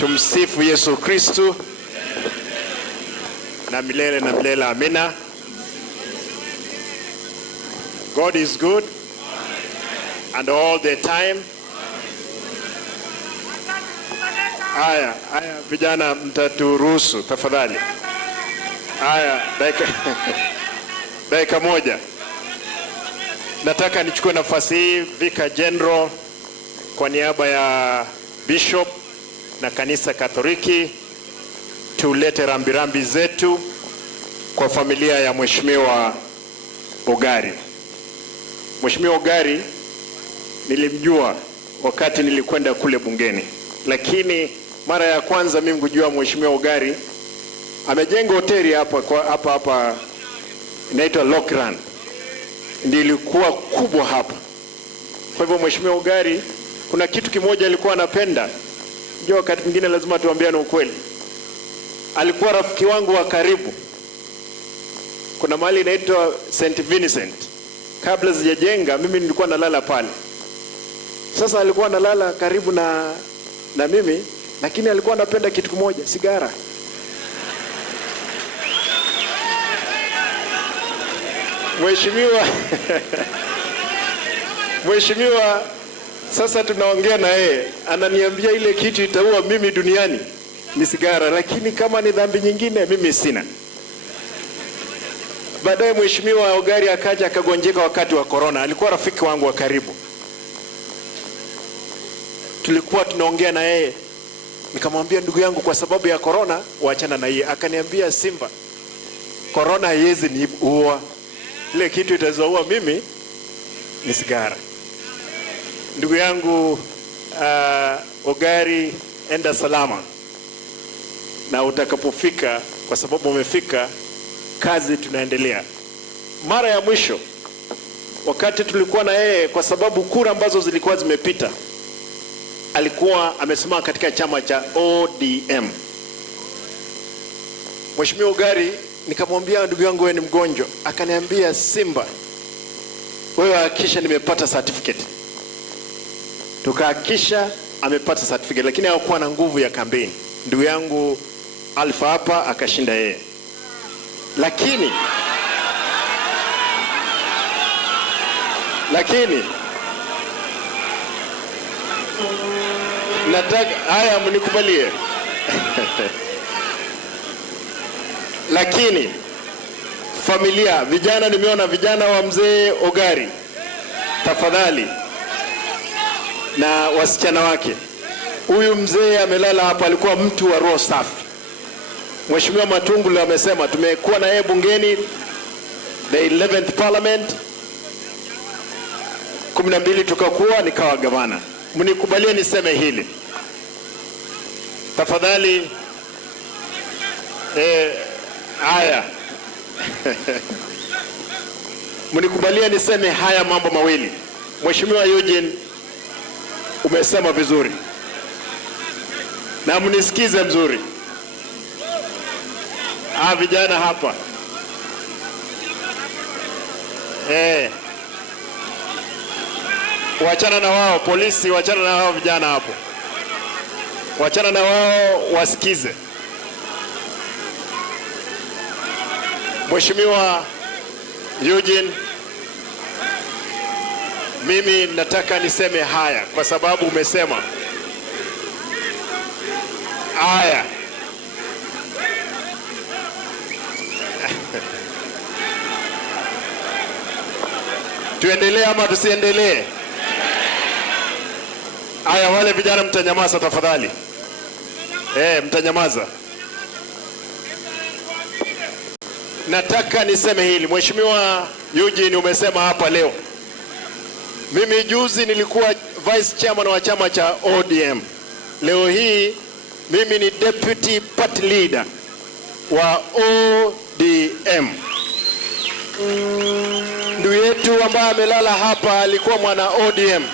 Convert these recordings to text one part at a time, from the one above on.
Tumsifu Yesu Kristu na milele amina. God is good and all the time. Haya, vijana mtaturuhusu tafadhali. Haya, dakika moja. Nataka nichukue nafasi hii Vicar General kwa niaba ya Bishop na kanisa Katoliki tulete rambirambi zetu kwa familia ya Mheshimiwa Ogari. Mheshimiwa Ogari nilimjua wakati nilikwenda kule bungeni, lakini mara ya kwanza mimi kujua Mheshimiwa Ogari amejenga hoteli hapa inaitwa Lokran, ndio ilikuwa kubwa hapa. Kwa hivyo Mheshimiwa Ogari kuna kitu kimoja alikuwa anapenda. Ndio wakati mwingine lazima tuambiane ukweli. Alikuwa rafiki wangu wa karibu. Kuna mahali inaitwa St. Vincent. Kabla sijajenga mimi nilikuwa nalala pale. Sasa alikuwa analala karibu na mimi, lakini alikuwa anapenda kitu kimoja, sigara. Mheshimiwa sasa tunaongea na yeye, ananiambia ile kitu itaua mimi duniani ni sigara, lakini kama ni dhambi nyingine mimi sina. Baadaye Mheshimiwa Ogari akaja akagonjeka wakati wa corona. Alikuwa rafiki wangu wa karibu. Tulikuwa tunaongea na yeye. Nikamwambia, ndugu yangu, kwa sababu ya corona waachana na yeye. Akaniambia, Simba, corona haiwezi niua. Ile kitu itazoua mimi ni sigara. Ndugu yangu Ogari, enda salama. Na utakapofika, kwa sababu umefika, kazi tunaendelea. Mara ya mwisho wakati tulikuwa na yeye, kwa sababu kura ambazo zilikuwa zimepita, alikuwa amesimama katika chama cha ODM. Mheshimiwa Ogari, nikamwambia, ndugu yangu, wewe ni mgonjwa. Akaniambia, Simba, wewe hakikisha nimepata certificate. Tukahakikisha amepata certificate, lakini hakuwa na nguvu ya kampeni. Ndugu yangu Alfa hapa akashinda yeye. Lakini nataka haya mnikubalie. Lakini familia, vijana, nimeona vijana wa mzee Ogari, tafadhali, na wasichana wake. Huyu mzee amelala hapa, alikuwa mtu wa roho safi. Mheshimiwa Matungulu amesema tumekuwa na yeye bungeni the 11th parliament 12 tukakuwa nikawa gavana. Mnikubalie niseme hili tafadhali. Haya mnikubalie niseme haya mambo mawili. Mheshimiwa Eugene, umesema vizuri na mnisikize mzuri. Vijana hapa, wachana na wao. Polisi, wachana na wao. Vijana hapo, wachana na wao, wasikize. Mheshimiwa Eugene, mimi nataka niseme haya kwa sababu umesema haya. Tuendelee ama tusiendelee? Haya, wale vijana mtanyamaza tafadhali. Mtanyamaza. Nataka niseme hili. Mheshimiwa Eugene, umesema hapa leo. Mimi juzi nilikuwa vice chairman wa chama cha ODM. Leo hii mimi ni deputy party leader wa ODM. Ndugu yetu ambaye amelala hapa alikuwa mwana ODM.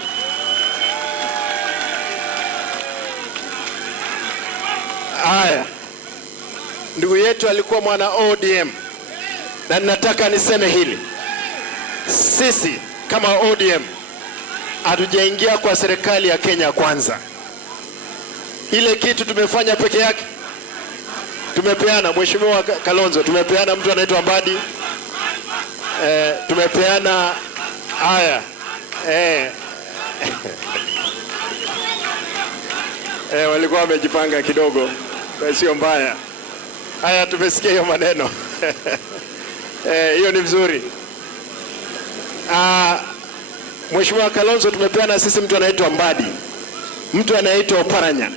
Haya, ndugu yetu alikuwa mwana ODM. Na nataka niseme hili. Sisi kama ODM hatujaingia kwa serikali ya Kenya Kwanza. Ile kitu tumefanya peke yake. Tumepeana Mheshimiwa Kalonzo, tumepeana mtu anaitwa Mbadi, tumepeana haya walikuwa wamejipanga kidogo, sio mbaya. Haya, tumesikia hiyo maneno. Hiyo ni vizuri. Mheshimiwa Kalonzo, tumepeana sisi mtu anaitwa Mbadi, mtu anaitwa Oparanya,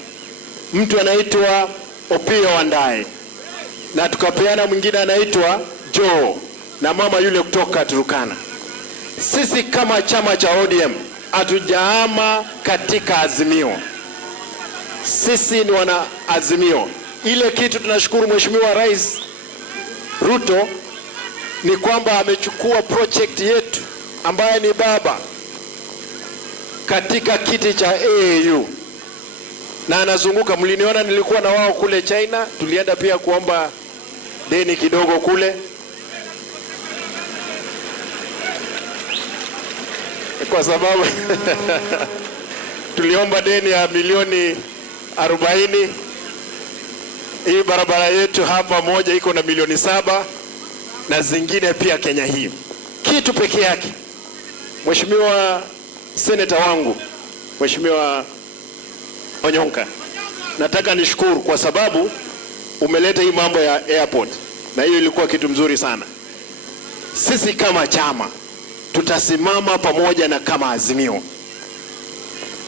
mtu anaitwa Opiyo Wandayi, na tukapeana mwingine anaitwa Joe na mama yule kutoka Turkana. Sisi kama chama cha ODM hatujaama katika Azimio. Sisi ni wana Azimio. Ile kitu tunashukuru Mheshimiwa Rais Ruto ni kwamba amechukua project yetu ambaye ni baba katika kiti cha AAU na anazunguka. Mliniona nilikuwa na wao kule China, tulienda pia kuomba deni kidogo kule, kwa sababu tuliomba deni ya milioni 40. Hii barabara yetu hapa moja iko na milioni 7 na zingine pia Kenya hii. Kitu peke yake, Mheshimiwa Seneta wangu, Mheshimiwa Onyonka, nataka nishukuru kwa sababu umeleta hii mambo ya airport, na hiyo ilikuwa kitu mzuri sana. Sisi kama chama tutasimama pamoja na kama Azimio.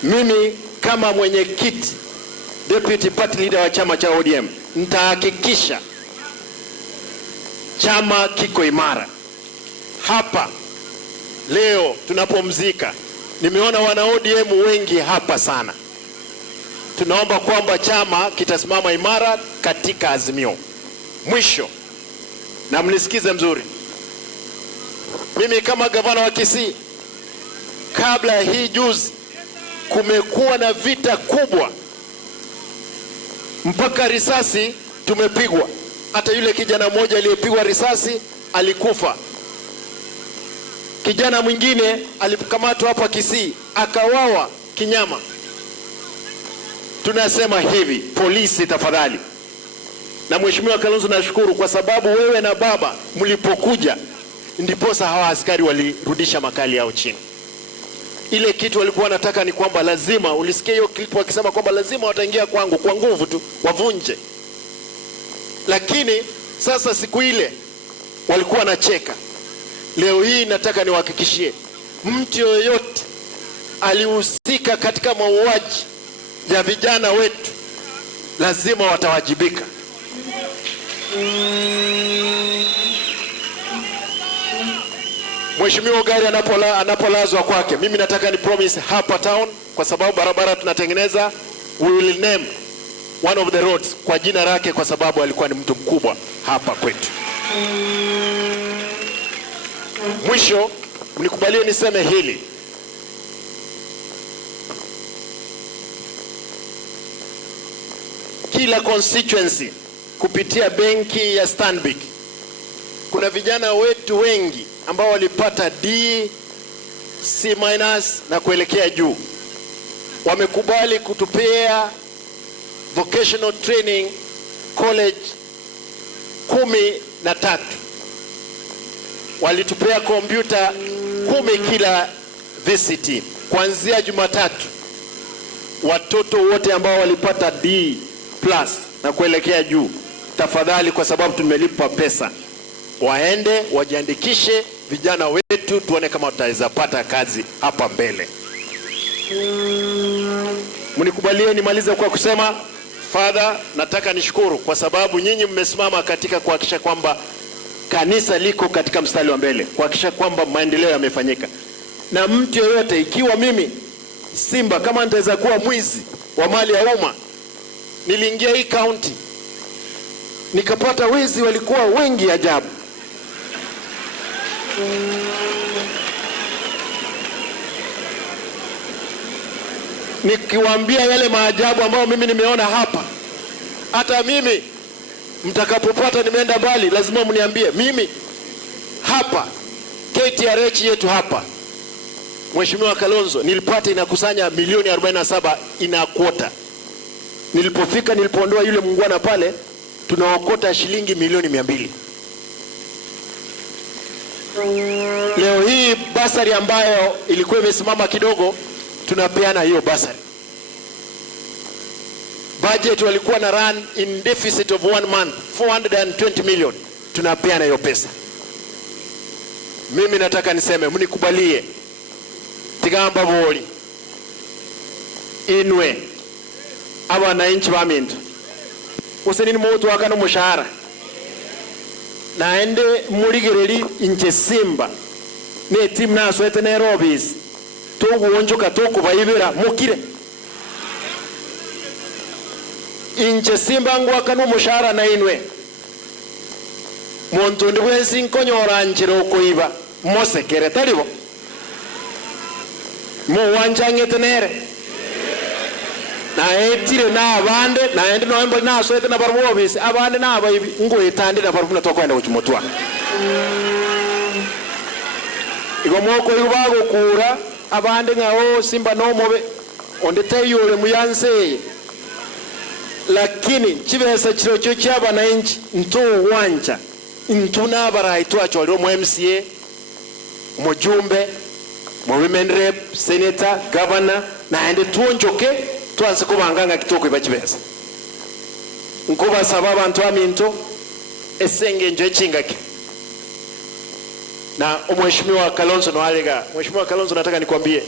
Mimi kama mwenyekiti, deputy party leader wa chama cha ODM, nitahakikisha chama kiko imara. Hapa leo tunapomzika, nimeona wana ODM wengi hapa sana. Tunaomba kwamba chama kitasimama imara katika Azimio. Mwisho, na mnisikize mzuri, mimi kama gavana wa Kisii, kabla ya hii juzi kumekuwa na vita kubwa, mpaka risasi tumepigwa. Hata yule kijana mmoja aliyepigwa risasi alikufa. Kijana mwingine alikamatwa hapa Kisii akawawa kinyama. Tunasema hivi, polisi tafadhali. Na Mheshimiwa Kalonzo, nashukuru kwa sababu wewe na baba mlipokuja ndiposa hawa askari walirudisha makali yao chini. Ile kitu walikuwa wanataka ni kwamba lazima, ulisikia hiyo clip wakisema kwamba lazima wataingia kwangu kwa nguvu tu wavunje. Lakini sasa siku ile walikuwa wanacheka. Leo hii nataka niwahakikishie, mtu yoyote alihusika katika mauaji ya vijana wetu lazima watawajibika. Mheshimiwa gari anapolazwa kwake, mimi nataka ni promise hapa town, kwa sababu barabara tunatengeneza, we will name one of the roads kwa jina lake, kwa sababu alikuwa ni mtu mkubwa hapa kwetu. Mwisho, mnikubalie niseme hili. Kila constituency kupitia benki ya Stanbic kuna vijana wetu wengi ambao walipata D, C- na kuelekea juu. Wamekubali kutupea vocational training college 13. Walitupea kompyuta 10 kila VCT. Kuanzia Jumatatu, watoto wote ambao walipata D+ na kuelekea juu, tafadhali, kwa sababu tumelipa pesa, waende wajiandikishe vijana wetu, tuone kama tutaweza pata kazi hapa mbele. Mnikubalie nimalize kwa kusema, Father, nataka nishukuru kwa sababu nyinyi mmesimama katika kuhakikisha kwamba kanisa liko katika mstari wa mbele, kuhakikisha kwamba maendeleo yamefanyika. Na mtu yoyote, ikiwa mimi Simba kama nitaweza kuwa mwizi wa mali ya umma, niliingia hii county nikapata wezi walikuwa wengi ajabu. Nikiwaambia yale maajabu ambayo mimi nimeona hapa, hata mimi mtakapopata nimeenda mbali, lazima mniambie. Mimi hapa KTRH yetu hapa, Mheshimiwa Kalonzo, nilipata inakusanya milioni 47 ina quota. nilipoondoa yule muungwana pale, tunaokota shilingi milioni 200. Leo hii basari ambayo ilikuwa imesimama kidogo, tunapeana hiyo basari. Budget walikuwa na run in deficit of 1 month 420 million, tunapeana hiyo pesa. Mimi nataka niseme mnikubalie tigamba boli inwe abananchi bamintu usenini mutu wakano mushahara naende murigereri inche Simba ne team naso ete Nairobi tuguonjoka tukubayibira mukire inche Simba ngwakano mushahara na inwe muntu ndi bwensi nkonyoranjira okuiba mosekere talibo mo wanjangete nere na etire na abande na ende noembo na so ete na barbo obisi abande na abayibi ngwetande na barbo natokwenda kuchimotwa igomoko yubago kura abande ngao Simba no mobe onde tayole muyanse lakini chibesa chiro cyo cyabana inchi nto wanja ntuna baraitwa chwaliro mu MCA mujumbe mu women rep senator governor na ende tuonjoke twanse kubanganga kitoko ibachibesa nkuba saba abantu aminto esenge nje chingake na mheshimiwa Kalonzo Noalega. Mheshimiwa Kalonzo, nataka nikwambie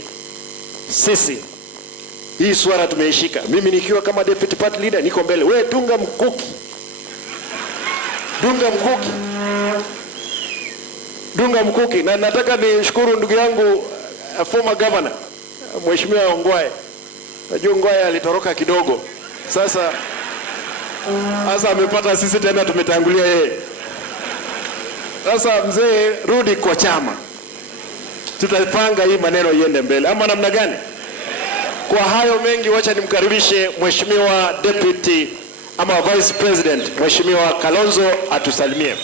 sisi hii swala tumeishika. Mimi nikiwa kama deputy party leader niko mbele, wewe dunga mkuki na nataka nishukuru ndugu yangu former governor Mheshimiwa Ongwae. Najua Ongwae alitoroka kidogo, sasa amepata sisi tena tumetangulia yeye. Sasa mzee, rudi kwa chama, tutapanga hii maneno iende mbele ama namna gani? Kwa hayo mengi, wacha nimkaribishe Mheshimiwa Deputy ama Vice President Mheshimiwa Kalonzo atusalimie.